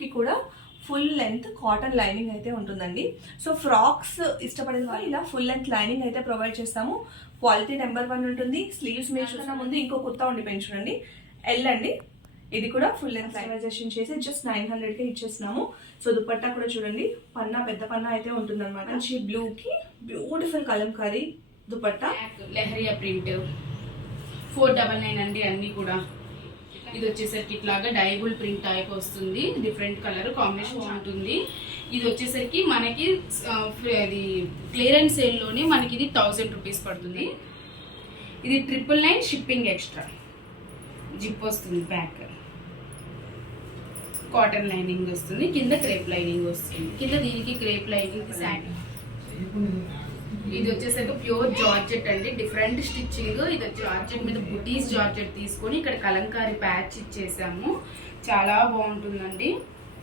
కి కూడా full length cotton lining అయితే ఉంటుందండి. సో ఫ్రాక్స్ ఇష్టపడిన వాళ్ళు ఇలా ఫుల్ లెంత్ లైనింగ్ అయితే ప్రొవైడ్ చేస్తాము. క్వాలిటీ నెంబర్ 1 ఉంటుంది. స్లీవ్స్ మీరు చూసిన ముందు ఇంకో కొత్త ఉండిపోయింది చూడండి, ఎల్ అండి. ఇది కూడా ఫుల్ లెంత్ లైనైజేషన్ చేసి జస్ట్ 900కే ఇచ్చేస్తున్నాము. సో దుపట్టా కూడా చూడండి, పన్నా పెద్ద పన్నా అయితే ఉంటుంది అనమాట. మంచి బ్లూ కి బ్యూటిఫుల్ కలంకారీ దుపట్టా, లెహరియా ప్రింట్ 499 అండి. అన్ని కూడా ఇది వచ్చేసరికి ఇట్లాగా డైబుల్ ప్రింట్ టైప్ వస్తుంది, డిఫరెంట్ కలర్ కాంబినేషన్ ఉంటుంది. ఇది వచ్చేసరికి మనకి అది క్లియరెన్స్ సేల్లోనే మనకి ఇది 1000 రూపీస్ పడుతుంది. ఇది 999 షిప్పింగ్ ఎక్స్ట్రా. జిప్ వస్తుంది, బ్యాక్ కాటన్ లైనింగ్ వస్తుంది, కింద క్రేప్ లైనింగ్ వస్తుంది. కింద దీనికి క్రేప్ లైనింగ్ శారీ. ఇది వచ్చేసరికి ప్యూర్ జార్జెట్ అండి, డిఫరెంట్ స్టిచ్చింగ్. ఇది జార్జెట్ మీద బుటీస్ జార్జెట్ తీసుకొని ఇక్కడ కలంకారీ ప్యాచ్ ఇచ్చేసాము, చాలా బాగుంటుందండి.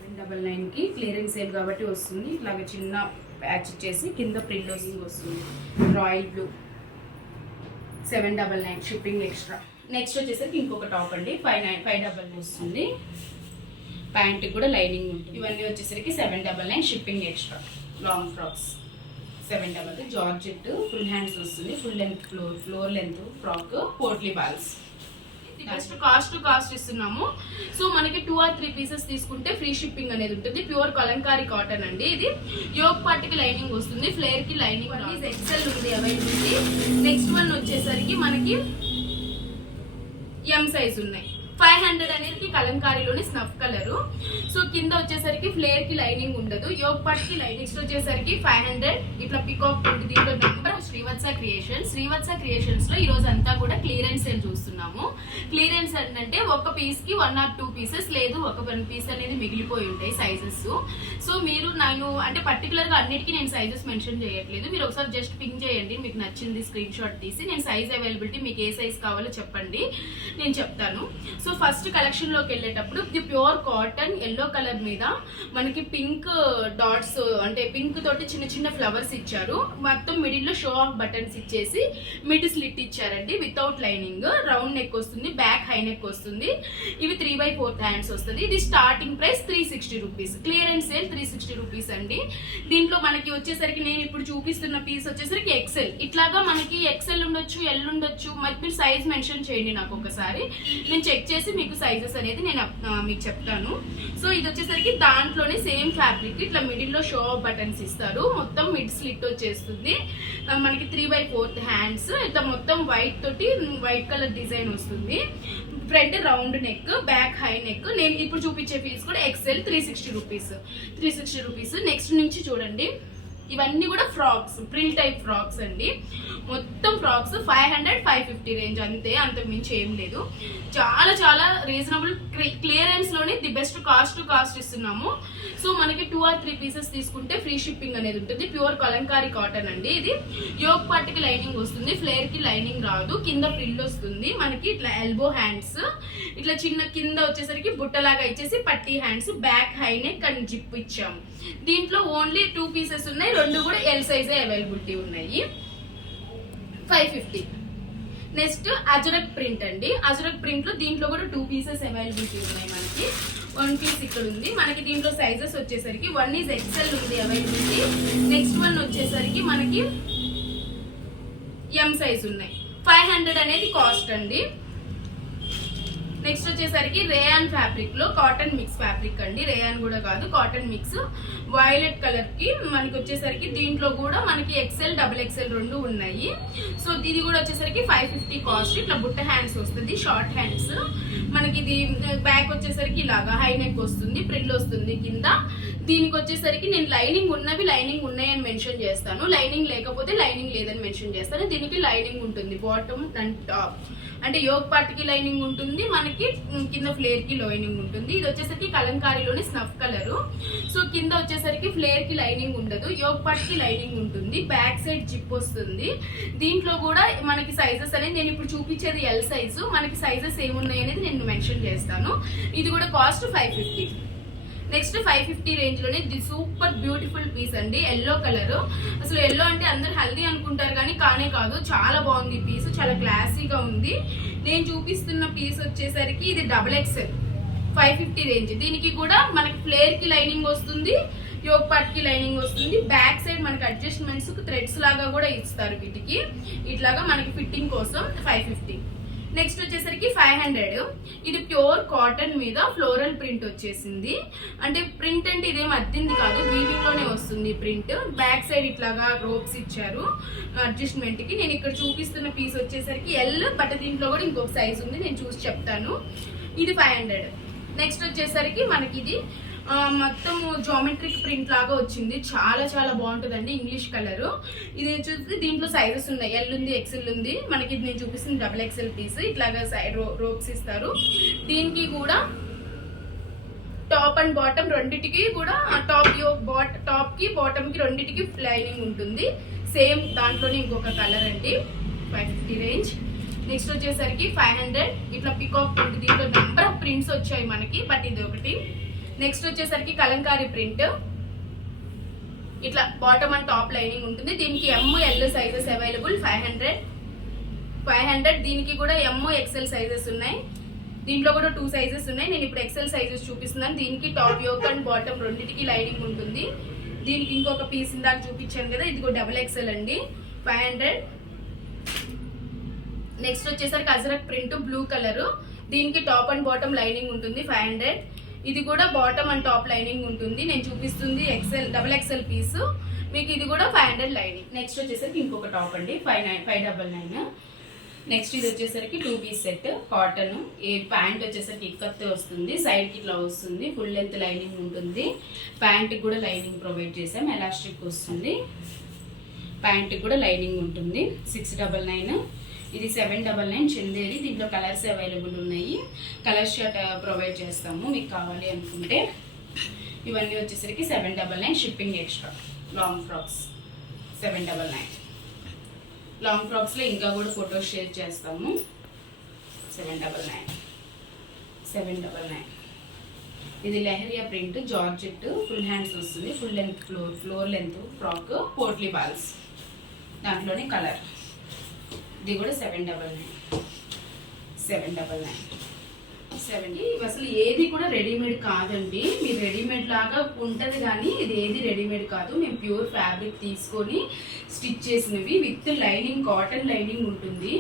799కి క్లియరెన్స్ సేల్ కాబట్టి వస్తుంది. ఇట్లాగ చిన్న ప్యాచ్ ఇచ్చేసి కింద ప్రిల్ వస్తుంది. Royal blue 799 shipping extra. Next వచ్చేసరికి ఇంకొక టాప్ అండి, 599 వస్తుంది. ప్యాంట్ కూడా లైనింగ్ ఉంటుంది. ఇవన్నీ వచ్చేసరికి 799 shipping extra. Long frocks 799 georgette, full hands వస్తుంది, full length floor length frock, potli balls. Just cost ఇస్తున్నాము. సో మనకి 2 or 3 పీసెస్ తీసుకుంటే ఫ్రీ షిప్పింగ్ అనేది ఉంటుంది. ప్యూర్ కలంకారీ కాటన్ అండి. ఇది యోగ్ పార్ట్కి లైనింగ్ వస్తుంది, ఫ్లేర్ కి లైనింగ్ అనేది ఎక్సెల్ ఉంది అవైలబిలిటీ. నెక్స్ట్ వన్ వచ్చేసరికి మనకి ఎం సైజ్ ఉన్నాయి. 500 అనేది కలంకారీలోని స్నఫ్ కలర్. సో కింద వచ్చేసరికి ఫ్లేర్ కి లైనింగ్ ఉండదు, యోగ్ పార్ట్ కి లైనింగ్ వచ్చేసరికి 500. ఇట్లా పికాక్ ఉంటుంది. దీంట్లో నెంబర్ శ్రీవత్స క్రియేషన్స్ లో ఈ రోజు అంతా కూడా క్లియరెన్స్ సేల్ చూస్తున్నాము. క్లియరెన్స్ అంటే ఒక పీస్ కి 1 or 2 పీసెస్, లేదు ఒక 1 పీస్ అనేది మిగిలిపోయి ఉంటాయి సైజెస్. సో మీరు నేను అంటే పర్టికులర్ గా అన్నిటికీ నేను సైజెస్ మెన్షన్ చేయట్లేదు. మీరు ఒకసారి జస్ట్ పింక్ చేయండి, మీకు నచ్చింది స్క్రీన్ షాట్ తీసి నేను సైజ్ అవైలబిలిటీ మీకు ఏ సైజ్ కావాలో చెప్పండి, నేను చెప్తాను. సో ఫస్ట్ కలెక్షన్ లోకి వెళ్ళేటప్పుడు ఇది ప్యూర్ కాటన్ ఎల్లో కలర్ మీద మనకి పింక్ డాట్స్ అంటే పింక్ తోటి చిన్న చిన్న ఫ్లవర్స్ ఇచ్చారు. మొత్తం మిడిల్ లో షో ఆఫ్ బటన్స్ ఇచ్చేసి మిడ్ స్లిట్ ఇచ్చారండి, వితౌట్ లైనింగ్. రౌండ్ నెక్ వస్తుంది, బ్యాక్ హై నెక్ వస్తుంది. ఇవి 3/4 హ్యాండ్స్ వస్తుంది. ఇది starting price 360 rupees. Clearance sale 360 rupees అండి. దీంట్లో మనకి వచ్చేసరికి నేను ఇప్పుడు చూపిస్తున్న పీస్ వచ్చేసరికి ఎక్సెల్. ఇట్లాగా మనకి ఎక్సెల్ ఉండొచ్చు, ఎల్ ఉండొచ్చు. మరి మీరు సైజ్ మెన్షన్ చేయండి నాకు ఒకసారి, నేను చెక్ చేసి మీకు సైజెస్ అనేది నేను మీకు చెప్తాను. సో ఇది వచ్చేసరికి దాంట్లోనే సేమ్ ఫ్యాబ్రిక్ ఇట్లా మిడిల్ లో షో బటన్స్ ఇస్తారు. మొత్తం మిడ్ స్లిట్ వచ్చేస్తుంది. మనకి 3/4 హ్యాండ్స్. ఇట్లా మొత్తం వైట్ తోటి వైట్ కలర్ డిజైన్ వస్తుంది. Front round neck, back high neck. నేను ఇప్పుడు చూపించే పీస్ కూడా ఎక్సెల్ 360 రూపీస్. నెక్స్ట్ నుంచి చూడండి, ఇవన్నీ కూడా ఫ్రాక్స్, ప్రిల్ టైప్ ఫ్రాక్స్ అండి. మొత్తం ఫ్రాక్స్ 500-550 రేంజ్, అంతే, అంతకు మించి ఏం లేదు. చాలా చాలా రీజనబుల్ క్లియరెన్స్ లోనే ది బెస్ట్ కాస్ట్ ఇస్తున్నాము. సో మనకి 2 or 3 పీసెస్ తీసుకుంటే ఫ్రీ షిప్పింగ్ అనేది ఉంటుంది. ప్యూర్ కలంకారీ కాటన్ అండి. ఇది యోగ్ పార్ట్ కి లైనింగ్ వస్తుంది, ఫ్లేర్ కి లైనింగ్ రాదు. కింద ప్రిల్ వస్తుంది మనకి ఇట్లా ఎల్బో హ్యాండ్స్, ఇట్లా చిన్న కింద వచ్చేసరికి బుట్టలాగా ఇచ్చేసి పట్టీ hands, back high neck and zip ఇచ్చాము. దీంట్లో ఓన్లీ 2 పీసెస్ ఉన్నాయి, 2 కూడా ఎల్ సైజే అవైలబిలిటీ ఉన్నాయి. 550. నెక్స్ట్ అజరక్ ప్రింట్ అండి. అజరక్ ప్రింట్ లో దీంట్లో కూడా 2 పీసెస్ అవైలబిలిటీ ఉన్నాయి మనకి. 1 పీస్ ఇక్కడ ఉంది మనకి. దీంట్లో సైజెస్ వచ్చేసరికి 1 is ఎక్సెల్ ఉంది అవైలబిలిటీ. నెక్స్ట్ వన్ వచ్చేసరికి మనకి ఎం సైజ్ ఉన్నాయి. 500 అనేది కాస్ట్ అండి. నెక్స్ట్ వచ్చేసరికి రేయాన్ ఫ్యాబ్రిక్ లో కాటన్ మిక్స్ ఫ్యాబ్రిక్ అండి. రేయాన్ కూడా కాదు, కాటన్ మిక్స్. వైలెట్ కలర్ కి మనకి వచ్చేసరికి దీంట్లో కూడా మనకి ఎక్సెల్, XXL 2 ఉన్నాయి. సో ఇది కూడా వచ్చేసరికి 550 కాస్ట్. ఇట్లా బుట్ట హ్యాండ్స్ వస్తుంది, షార్ట్ హ్యాండ్స్. మనకి ఇది బ్యాక్ వచ్చేసరికి ఇలాగా హై నెక్ వస్తుంది, ప్రిల్ వస్తుంది కింద. దీనికి వచ్చేసరికి నేను లైనింగ్ ఉన్నాయని మెన్షన్ చేస్తాను, లైనింగ్ లేకపోతే లైనింగ్ లేదని మెన్షన్ చేస్తాను. దీనికి లైనింగ్ ఉంటుంది బాటమ్ అండ్ టాప్. అంటే యోగ్ పార్ట్ కి లైనింగ్ ఉంటుంది, మనకి కింద ఫ్లేర్ కి లైనింగ్ ఉంటుంది. ఇది వచ్చేసరికి కలంకారీలోని స్నఫ్ కలర్. సో కింద వచ్చేసరికి ఫ్లేర్ కి లైనింగ్ ఉండదు, యోగ్ పార్ట్ కి లైనింగ్ ఉంటుంది. బ్యాక్ సైడ్ జిప్ వస్తుంది. దీంట్లో కూడా మనకి సైజెస్ అనేది నేను ఇప్పుడు చూపించేది ఎల్ సైజు. మనకి సైజెస్ ఏమున్నాయి అనేది నేను మెన్షన్ చేస్తాను. ఇది కూడా కాస్ట్ 550. నెక్స్ట్ 550 రేంజ్ లోనే ది సూపర్ బ్యూటిఫుల్ పీస్ అండి. Yellow colour. అసలు ఎల్లో అంటే అందరు హెల్దీ అనుకుంటారు కానీ కానే కాదు, చాలా బాగుంది పీస్, చాలా క్లాసీగా ఉంది. నేను చూపిస్తున్న పీస్ వచ్చేసరికి ఇది XXL 550 రేంజ్. దీనికి కూడా మనకి ఫ్లేర్ కి లైనింగ్ వస్తుంది, యోక్ పార్ట్ కి లైనింగ్ వస్తుంది. బ్యాక్ సైడ్ మనకి అడ్జస్ట్మెంట్స్ థ్రెడ్స్ లాగా కూడా ఇస్తారు వీటికి, ఇట్లాగా మనకి ఫిట్టింగ్ కోసం 550. నెక్స్ట్ వచ్చేసరికి 500. ఇది ప్యూర్ కాటన్ మీద ఫ్లోరల్ ప్రింట్ వచ్చేసింది. అంటే ప్రింట్ అంటే ఇదేం అద్దింది కాదు, వీవింగ్ లోనే వస్తుంది ప్రింట్. బ్యాక్ సైడ్ ఇట్లాగా రోప్స్ ఇచ్చారు అడ్జస్ట్మెంట్ కి. నేను ఇక్కడ చూపిస్తున్న పీస్ వచ్చేసరికి ఎల్, బట్ దీంట్లో కూడా ఇంకొక సైజ్ ఉంది, నేను చూసి చెప్తాను. ఇది 500. నెక్స్ట్ వచ్చేసరికి మనకి ఇది మొత్తం జామెట్రిక్ ప్రింట్ లాగా వచ్చింది, చాలా చాలా బాగుంటుందండి. English colour. ఇది వచ్చేసి దీంట్లో సైజెస్ ఉన్నాయి, ఎల్ ఉంది, ఎక్సెల్ ఉంది. మనకి ఇది నేను చూపిస్తుంది XXL పీస్. ఇట్లాగా సైడ్ రోప్స్ ఇస్తారు. దీనికి కూడా టాప్ అండ్ బాటమ్ రెండిటికి కూడా టాప్ కి బాటమ్ కి రెండిటికి లైనింగ్ ఉంటుంది. సేమ్ దాంట్లోనే ఇంకొక కలర్ అండి. 550 రేంజ్. నెక్స్ట్ వచ్చేసరికి 500. ఇట్లా పికాక్ ప్రింట్, దీంట్లో నెంబర్ ఆఫ్ ప్రింట్స్ వచ్చాయి మనకి, బట్ ఇది ఒకటి. నెక్స్ట్ వచ్చేసరికి కలంకారీ ప్రింట్. ఇట్లా బాటమ్ అండ్ టాప్ లైనింగ్ ఉంటుంది. దీనికి ML సైజెస్ అవైలబుల్. 500. దీనికి కూడా MXL సైజెస్ ఉన్నాయి. దీంట్లో కూడా 2 సైజెస్ ఉన్నాయి. నేను ఇప్పుడు XL సైజెస్ చూపిస్తున్నాను. దీనికి టాప్ యోక్ అండ్ బాటమ్ రెండింటికి లైనింగ్ ఉంటుంది. దీనికి ఇంకొక పీస్ ఇందాక చూపించాను కదా, ఇది కూడా XXL అండి. 500. నెక్స్ట్ వచ్చేసరికి అజరక్ ప్రింట్ బ్లూ కలర్. దీనికి టాప్ అండ్ బాటమ్ లైనింగ్ ఉంటుంది. 500. ఇది కూడా బాటమ్ అండ్ టాప్ లైనింగ్ ఉంటుంది. నేను చూపిస్తుంది XXL పీస్. మీకు ఇది కూడా 500 లైనింగ్. నెక్స్ట్ వచ్చేసరికి ఇంకొక టాప్ అండి, 599. నెక్స్ట్ ఇది వచ్చేసరికి 2 పీస్ సెట్ కాటన్. ఏ ప్యాంట్ వచ్చేసరికి ఇక్కత్తే వస్తుంది, సైడ్ కి ఇట్లా వస్తుంది, ఫుల్ లెంత్ లైనింగ్ ఉంటుంది. ప్యాంట్ కూడా లైనింగ్ ప్రొవైడ్ చేసాం, ఎలాస్టిక్ వస్తుంది. ప్యాంట్ కూడా లైనింగ్ ఉంటుంది. 699. ఇది 799 చందేరి. దీంట్లో కలర్స్ అవైలబుల్ ఉన్నాయి. కలర్ షర్ట్ ప్రొవైడ్ చేస్తాము మీకు కావాలి అనుకుంటే. ఇవన్నీ వచ్చేసరికి 799. Shipping extra. Long frocks 799. Long ఫ్రాక్స్లో ఇంకా కూడా ఫొటోస్ షేర్ చేస్తాము. 799. 799. ఇది leheriya print georgette, full hands వస్తుంది, full length floor length frock, potli balls. దాంట్లోనే కలర్. ఇది కూడా 799. 799. అసలు ఏది కూడా రెడీమేడ్ కాదండి. మీరు రెడీమేడ్ లాగా ఉంటుంది కానీ ఇది ఏది రెడీమేడ్ కాదు. మేము ప్యూర్ ఫ్యాబ్రిక్ తీసుకొని స్టిచ్ చేసినవి విత్ లైనింగ్, కాటన్ లైనింగ్ ఉంటుంది.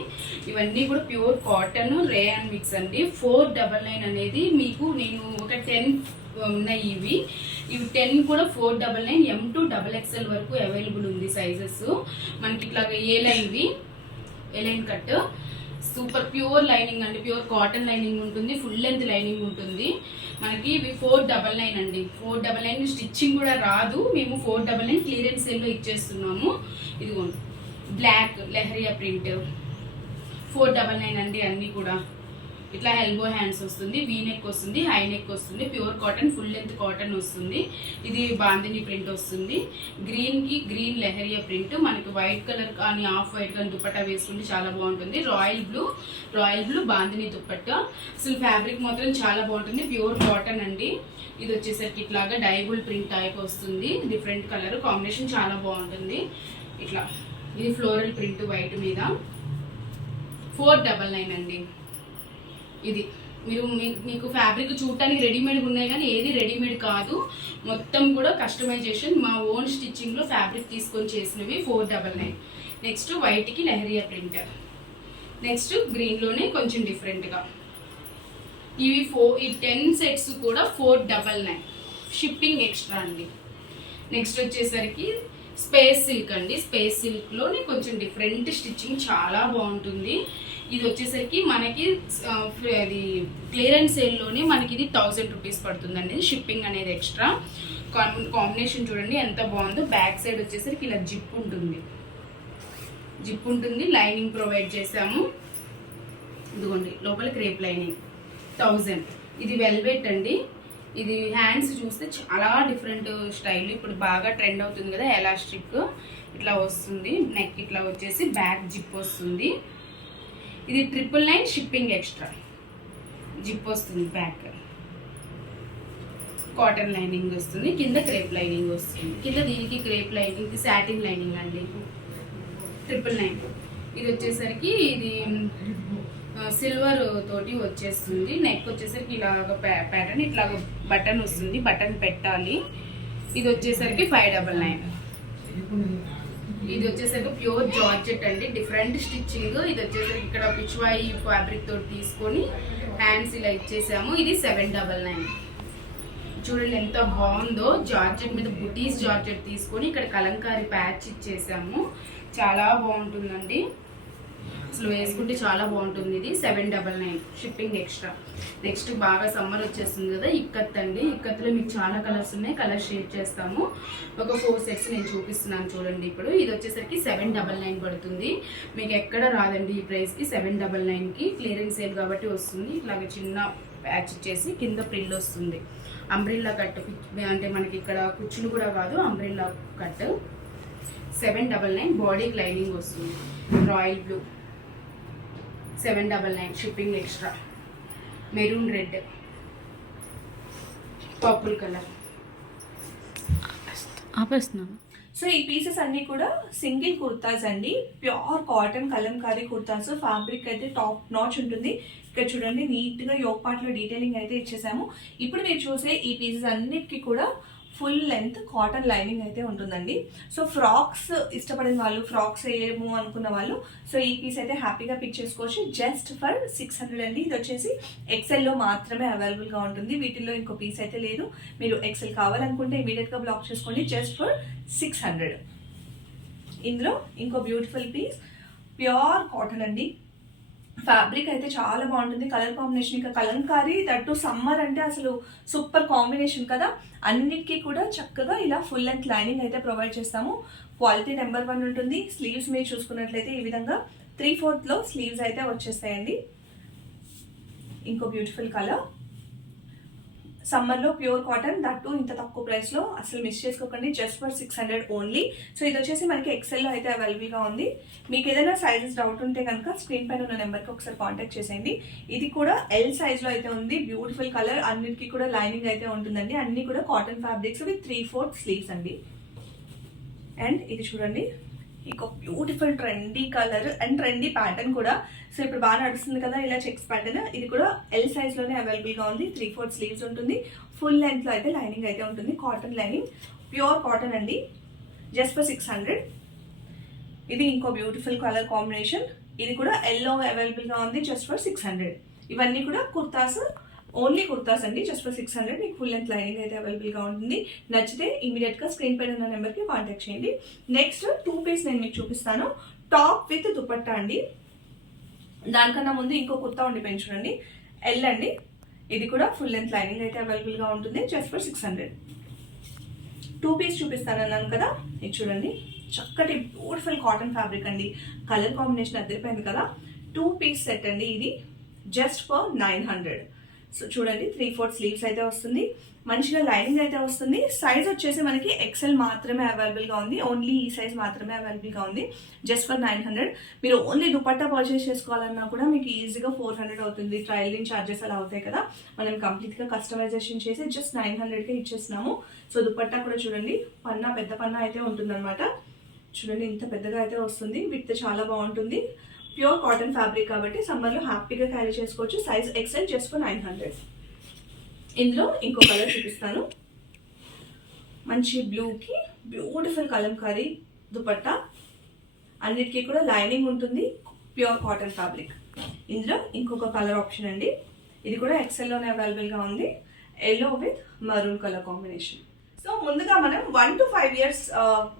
ఇవన్నీ కూడా ప్యూర్ కాటన్ రేయాన్ మిక్స్ అండి. 499 అనేది మీకు నేను ఒక 10 ఉన్నాయి. ఇవి 10 కూడా 499. M to XXL వరకు అవైలబుల్ ఉంది సైజెస్ మనకి. ఇట్లాగా A line cut, super pure lining అండి. ప్యూర్ కాటన్ లైనింగ్ ఉంటుంది, ఫుల్ లెంత్ లైనింగ్ ఉంటుంది మనకి. ఇవి 499 అండి. 499 స్టిచ్చింగ్ కూడా రాదు. మేము 499 క్లియరెన్స్ సేల్లో ఇచ్చేస్తున్నాము. ఇదిగోండి బ్లాక్ లెహరియా ప్రింట్ 499 అండి. అన్ని కూడా ఇట్లా ఎల్బో హ్యాండ్స్ వస్తుంది, వీ నెక్ వస్తుంది, హై నెక్ వస్తుంది, pure cotton full length cotton వస్తుంది. ఇది బాందిని ప్రింట్ వస్తుంది. గ్రీన్ కి గ్రీన్ లెహరియా ప్రింట్. మనకి వైట్ కలర్ కానీ ఆఫ్ వైట్ కానీ దుపట్టా వేసుకుంటే చాలా బాగుంటుంది. Royal blue bandhani dupatta. అసలు ఫ్యాబ్రిక్ మాత్రం చాలా బాగుంటుంది. ప్యూర్ కాటన్ అండి. ఇది వచ్చేసరికి ఇట్లాగా డైబుల్ ప్రింట్ టైప్ వస్తుంది. డిఫరెంట్ కలర్ కాంబినేషన్ చాలా బాగుంటుంది. ఇట్లా ఇది ఫ్లోరల్ ప్రింట్ వైట్ మీద. 499 అండి. ఇది మీకు ఫ్యాబ్రిక్ చూడటానికి రెడీమేడ్ ఉన్నాయి కానీ ఏది రెడీమేడ్ కాదు. మొత్తం కూడా కస్టమైజేషన్, మా ఓన్ స్టిచ్చింగ్ లో ఫ్యాబ్రిక్ తీసుకొని చేసినవి. 499. నెక్స్ట్ వైట్ కి లెహరియా ప్రింట్. నెక్స్ట్ గ్రీన్ లోనే కొంచెం డిఫరెంట్ గా. ఇవి 10 సెట్స్ కూడా 499. షిప్పింగ్ ఎక్స్ట్రా అండి. నెక్స్ట్ వచ్చేసరికి స్పేస్ సిల్క్ అండి. స్పేస్ సిల్క్ లోనే కొంచెం డిఫరెంట్ స్టిచ్చింగ్ చాలా బాగుంటుంది. ఇది వచ్చేసరికి మనకి అది క్లియరెన్స్ సేల్లోనే మనకి ఇది 1000 రూపీస్ పడుతుందండి. షిప్పింగ్ అనేది ఎక్స్ట్రా. కాంబినేషన్ చూడండి ఎంత బాగుందో. బ్యాక్ సైడ్ వచ్చేసరికి ఇలా జిప్ ఉంటుంది. లైనింగ్ ప్రొవైడ్ చేసాము. ఇదిగోండి లోపల క్రేప్ లైనింగ్. 1000. ఇది వెల్వెట్ అండి. ఇది హ్యాండ్స్ చూస్తే చాలా డిఫరెంట్ స్టైల్. ఇప్పుడు బాగా ట్రెండ్ అవుతుంది కదా ఎలాస్టిక్. ఇట్లా వస్తుంది. నెక్ ఇట్లా వచ్చేసి బ్యాక్ జిప్ వస్తుంది. ఇది 999. Shipping extra. జిప్ వస్తుంది బ్యాక్. కాటన్ లైనింగ్ వస్తుంది. కింద క్రేప్ లైనింగ్ వస్తుంది. కింద దీనికి క్రేప్ లైనింగ్, ఇది సాటిన్ లైనింగ్ అండి. 999. ఇది వచ్చేసరికి ఇది సిల్వర్ తోటి వచ్చేస్తుంది. నెక్ వచ్చేసరికి ఇలాగ ప్యాటర్న్ ఇట్లాగ బటన్ వస్తుంది, బటన్ పెట్టాలి. ఇది వచ్చేసరికి 599. ఇది వచ్చేసరికి ప్యూర్ జార్జెట్ అండి, డిఫరెంట్ స్టిచ్చింగ్. ఇది వచ్చేసరికి ఇక్కడ పిచ్వాయి ఫ్యాబ్రిక్ తోటి తీసుకొని హ్యాండ్స్ ఇలా ఇచ్చేసాము. ఇది 799. చూడండి ఎంత బాగుందో, జార్జెట్ మీద బుటీస్ జార్జెట్ తీసుకొని ఇక్కడ కలంకారీ ప్యాచ్ ఇచ్చేసాము. చాలా బాగుంటుందండి, అసలు వేసుకుంటే చాలా బాగుంటుంది. ఇది 799 షిప్పింగ్ ఎక్స్ట్రా. నెక్స్ట్ బాగా సమ్మర్ వచ్చేస్తుంది కదా, ఇక్కత్ అండి. ఇక్కత్లో మీకు చాలా కలర్స్ ఉన్నాయి, కలర్ షేర్ చేస్తాము. ఒక 4 సెట్స్ నేను చూపిస్తున్నాను చూడండి. ఇప్పుడు ఇది వచ్చేసరికి 799 పడుతుంది. మీకు ఎక్కడ రాదండి ఈ ప్రైస్కి. 799కి క్లియరెన్స్ సేల్ కాబట్టి వస్తుంది. ఇట్లాగ చిన్న ప్యాచ్ ఇచ్చేసి కింద ప్రిల్ వస్తుంది. అంబ్రిల్లా కట్ అంటే మనకి ఇక్కడ కుచ్చులు కూడా కాదు, అంబ్రిల్లా కట్. 799 బాడీకి లైనింగ్ వస్తుంది. Royal blue 799 shipping extra. Maroon red, purple colour ఆపేస్తున్నాను. సో ఈ పీసెస్ అన్ని కూడా సింగిల్ కుర్తాస్ అండి, pure cotton kalamkari kurtas. Fabric అయితే టాప్ నాచ్ ఉంటుంది. ఇక్కడ చూడండి నీట్ గా యోగ్ పార్ట్ లో డీటెయిలింగ్ అయితే ఇచ్చేసాము. ఇప్పుడు మీరు చూసే ఈ పీసెస్ అన్నిటికీ కూడా ఫుల్ లెంత్ కాటన్ లైనింగ్ అయితే ఉంటుందండి. సో ఫ్రాక్స్ ఇష్టపడిన వాళ్ళు, ఫ్రాక్స్ ఏమో అనుకున్న వాళ్ళు సో ఈ పీస్ అయితే హ్యాపీగా పిక్ చేసుకోవచ్చు. జస్ట్ ఫర్ 600 అండి. ఇది వచ్చేసి ఎక్సెల్లో మాత్రమే అవైలబుల్గా ఉంటుంది, వీటిల్లో ఇంకో పీస్ అయితే లేదు. మీరు ఎక్సెల్ కావాలనుకుంటే ఇమీడియట్గా బ్లాక్ చేసుకోండి. Just for 600. ఇందులో ఇంకో బ్యూటిఫుల్ పీస్ ప్యూర్ కాటన్ అండి. ఫ్యాబ్రిక్ అయితే చాలా బాగుంటుంది. కలర్ కాంబినేషన్ ఇంకా కలంకారీ, దట్టు సమ్మర్ అంటే అసలు సూపర్ కాంబినేషన్ కదా. అన్నిటికీ కూడా చక్కగా ఇలా ఫుల్ లెంత్ లైనింగ్ అయితే ప్రొవైడ్ చేస్తాము. క్వాలిటీ నెంబర్ 1 ఉంటుంది. స్లీవ్స్ మీరు చూసుకున్నట్లయితే ఈ విధంగా 3/4 స్లీవ్స్ అయితే వచ్చేస్తాయండి. ఇంకో బ్యూటిఫుల్ కలర్, సమ్మర్లో ప్యూర్ కాటన్, దట్టు ఇంత తక్కువ ప్రైస్లో అసలు మిస్ చేసుకోకండి. Just for 600 only. సో ఇది వచ్చేసి మనకి ఎక్సెల్లో అయితే అవైలబుల్గా ఉంది. మీకు ఏదైనా సైజెస్ డౌట్ ఉంటే కనుక స్క్రీన్ పైన ఉన్న నెంబర్కి ఒకసారి కాంటాక్ట్ చేసేయండి. ఇది కూడా ఎల్ సైజ్లో అయితే ఉంది. బ్యూటిఫుల్ కలర్, అన్నిటికీ కూడా లైనింగ్ అయితే ఉంటుందండి. అన్ని కూడా కాటన్ ఫ్యాబ్రిక్స్ విత్ 3/4 స్లీవ్స్ అండి. అండ్ ఇది చూడండి ఇంకో beautiful trendy colour and trendy pattern కూడా. సో ఇప్పుడు బాగా నడుస్తుంది కదా ఇలా చెక్స్ ప్యాటర్న్. ఇది కూడా ఎల్ సైజ్లోనే అవైలబుల్గా ఉంది. 3/4 స్లీవ్స్ ఉంటుంది. ఫుల్ లెంత్లో అయితే లైనింగ్ అయితే ఉంటుంది. కాటన్ లైనింగ్, ప్యూర్ కాటన్ అండి. Just for 600. ఇది ఇంకో బ్యూటిఫుల్ కలర్ కాంబినేషన్. ఇది కూడా ఎల్లో అవైలబుల్గా ఉంది. Just for 600. ఇవన్నీ కూడా కుర్తాస్, ఓన్లీ కుర్తాస్ అండి. జస్ట్ ఫర్ 600 మీకు ఫుల్ లెంత్ లైనింగ్ అయితే అవైలబుల్గా ఉంటుంది. నచ్చితే ఇమీడియట్గా స్క్రీన్ పైన ఉన్న నెంబర్కి కాంటాక్ట్ చేయండి. నెక్స్ట్ 2 పీస్ నేను మీకు చూపిస్తాను. టాప్ విత్ దుపట్టా అండి. దానికన్నా ముందు ఇంకో కుర్తా ఉండిపోయింది చూడండి, ఎల్ అండి. ఇది కూడా ఫుల్ లెంత్ లైనింగ్ అయితే అవైలబుల్గా ఉంటుంది. Just for 600. 2 పీస్ చూపిస్తాను అన్నాను కదా, ఇది చూడండి చక్కటి బ్యూటిఫుల్ కాటన్ ఫ్యాబ్రిక్ అండి. కలర్ కాంబినేషన్ అదిరిపోయింది కదా. 2 పీస్ సెట్ అండి ఇది. Just for 900. సో చూడండి 3/4 స్లీవ్స్ అయితే వస్తుంది. మంచిగా లైనింగ్ అయితే వస్తుంది. సైజ్ వచ్చేసి మనకి ఎక్సెల్ మాత్రమే అవైలబుల్గా ఉంది. ఓన్లీ ఈ సైజ్ మాత్రమే అవైలబుల్గా ఉంది. Just for 900. మీరు ఓన్లీ దుపట్టా పర్చేస్ చేసుకోవాలన్నా కూడా మీకు ఈజీగా 400 అవుతుంది. ట్రయలింగ్ ఛార్జెస్ అలా అవుతాయి కదా. మనం కంప్లీట్గా కస్టమైజేషన్ చేసి జస్ట్ 900కే ఇచ్చేస్తున్నాము. సో దుపట్టా కూడా చూడండి పన్నా, పెద్ద పన్నా అయితే ఉంటుందన్నమాట. చూడండి ఇంత పెద్దగా అయితే వస్తుంది. విత్ చాలా బాగుంటుంది. ప్యూర్ కాటన్ ఫ్యాబ్రిక్ కాబట్టి సమ్మర్లో హ్యాపీగా క్యారీ చేసుకోవచ్చు. Size XL. Just for 900. ఇందులో ఇంకో కలర్ చూపిస్తాను. మంచి బ్లూకి బ్యూటిఫుల్ కలంకారీ దుపట్టా. అన్నిటికీ కూడా లైనింగ్ ఉంటుంది. Pure cotton fabric. ఇందులో ఇంకొక కలర్ ఆప్షన్ అండి. ఇది కూడా ఎక్సెల్లోనే అవైలబుల్గా ఉంది. Yellow with maroon colour combination. So ముందుగా మనం 1 to 5 years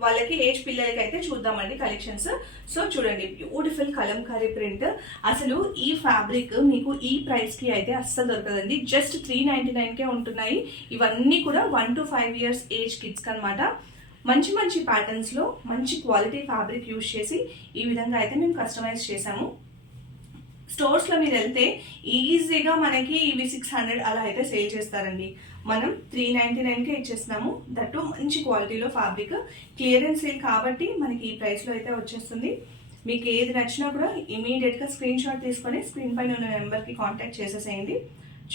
వాళ్ళకి ఏజ్ పిల్లలకి అయితే చూద్దామండి కలెక్షన్స్. సో చూడండి బ్యూటిఫుల్ కలంకారీ ప్రింట్. అసలు ఈ ఫ్యాబ్రిక్ మీకు ఈ ప్రైస్ కి అయితే అస్సలు దొరకదండి. జస్ట్ 399కే ఉంటున్నాయి. ఇవన్నీ కూడా 1 to 5 years ఏజ్ కిడ్స్ అనమాట. మంచి మంచి ప్యాటర్న్స్ లో మంచి క్వాలిటీ ఫ్యాబ్రిక్ యూజ్ చేసి ఈ విధంగా అయితే మేము కస్టమైజ్ చేసాము. స్టోర్స్ లో మీరు వెళ్తే ఈజీగా మనకి ఇవి 600 అలా అయితే సేల్ చేస్తారండి. మనం 399కే ఇచ్చేస్తున్నాము. దట్టు మంచి క్వాలిటీలో ఫ్యాబ్రిక్. క్లియరెన్స్ సేల్ కాబట్టి మనకి ఈ ప్రైస్లో అయితే వచ్చేస్తుంది. మీకు ఏది నచ్చినా కూడా ఇమీడియట్గా స్క్రీన్ షాట్ తీసుకొని స్క్రీన్ పైన ఉన్న నెంబర్కి కాంటాక్ట్ చేసేసేయండి.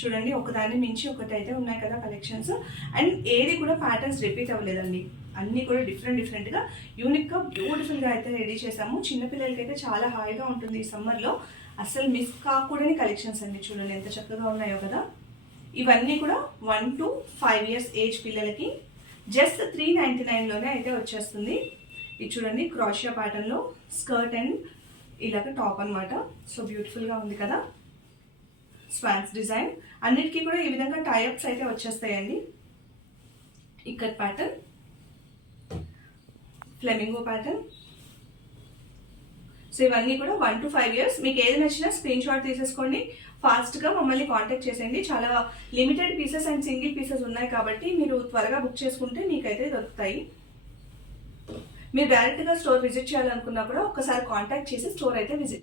చూడండి ఒకదాన్ని మించి ఒకటి అయితే ఉన్నాయి కదా కలెక్షన్స్. అండ్ ఏది కూడా ప్యాటర్న్స్ రిపీట్ అవ్వలేదండి. అన్నీ కూడా డిఫరెంట్గా యూనిక్గా బ్యూటిఫుల్గా అయితే రెడీ చేసాము. చిన్నపిల్లలకి అయితే చాలా హాయిగా ఉంటుంది ఈ సమ్మర్లో. అసలు మిస్ కాకూడని కలెక్షన్స్ అండి. చూడండి ఎంత చక్కగా ఉన్నాయో కదా. ఇవన్నీ కూడా 1 to 5 years ఏజ్ పిల్లలకి జస్ట్ 399లోనే అయితే వచ్చేస్తుంది. ఇది చూడండి క్రాషియా ప్యాటర్న్లో స్కర్ట్ అండ్ ఇలాగ టాప్ అన్నమాట. సో బ్యూటిఫుల్గా ఉంది కదా. స్వాన్స్ డిజైన్ అన్నిటికీ కూడా ఈ విధంగా టైఅప్స్ అయితే వచ్చేస్తాయండి. Ikat pattern, flamingo pattern. So ఇవన్నీ కూడా 1 to 5 years. మీకు ఏది నచ్చినా స్క్రీన్ షాట్ తీసేసుకోండి, ఫాస్ట్గా మమ్మల్ని కాంటాక్ట్ చేసేయండి. చాలా limited pieces and single pieces ఉన్నాయి కాబట్టి మీరు త్వరగా బుక్ చేసుకుంటే మీకైతే దొరుకుతాయి. మీరు డైరెక్ట్గా స్టోర్ విజిట్ చేయాలనుకున్నా కూడా ఒకసారి కాంటాక్ట్ చేసి స్టోర్ అయితే విజిట్